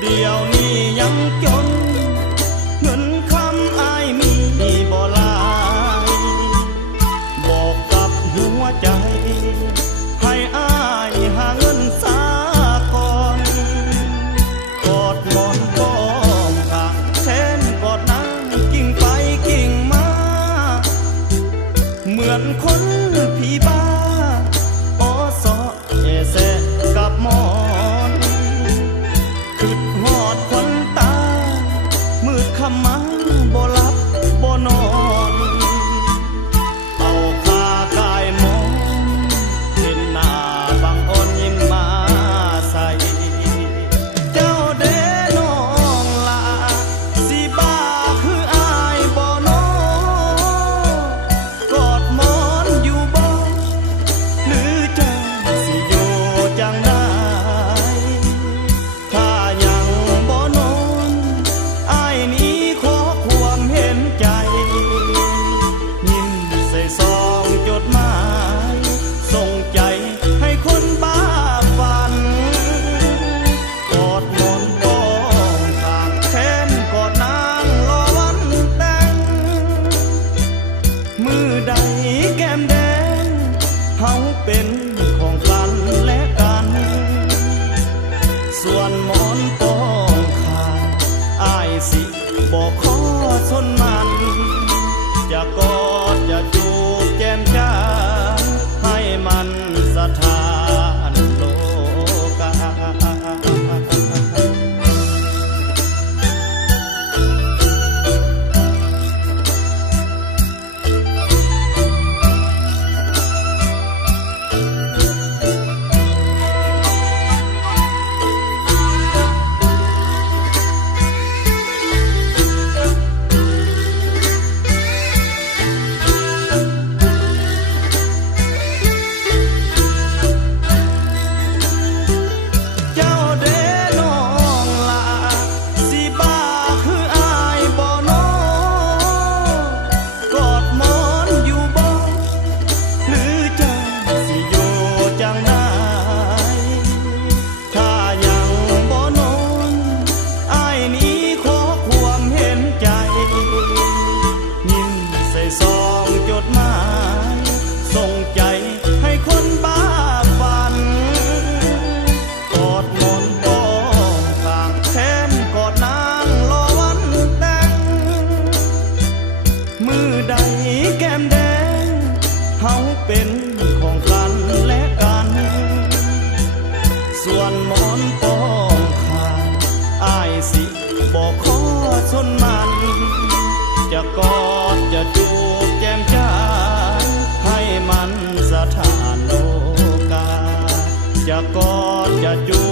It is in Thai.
เดี๋ยวนี้ยังจนเงินคำอายมีบ่หลายบอกกับหัวใจให้อายหาเงินสาก่อนกอดหมอนก้มข้างแทนกอดนางกิ่งไปกิ่งมาเหมือนคนผีบ้าอ้อสอเอแสกับหมอนคืดหอดควันตามืดขมังบ่หลับบ่นอนเอาคากายมองเห็นหน้าบางอ่อนยิ้มมาใส่เจ้าเด้น้องลาสิบ้าคืออายบ่น้อกอดหมอนอยู่บ่หรือเจ้าสิอยู่จังใดถ้ายังบ่นอนอายนี้ขอความเห็นใจยิ้มใส่ซองจดหมายส่งใจให้คนบ้าฝันกอดหมอนก้มข้างแขนกอดนางรอวันแต่งมือใดแก้มแดงเฮาเป็นของกันและกันส่วนหมอนป้องข้างอายสิบ่ขอชนมันจะกอดจะจูบแก้มจ้าให้มันสถานโลกา จะกอดจะจู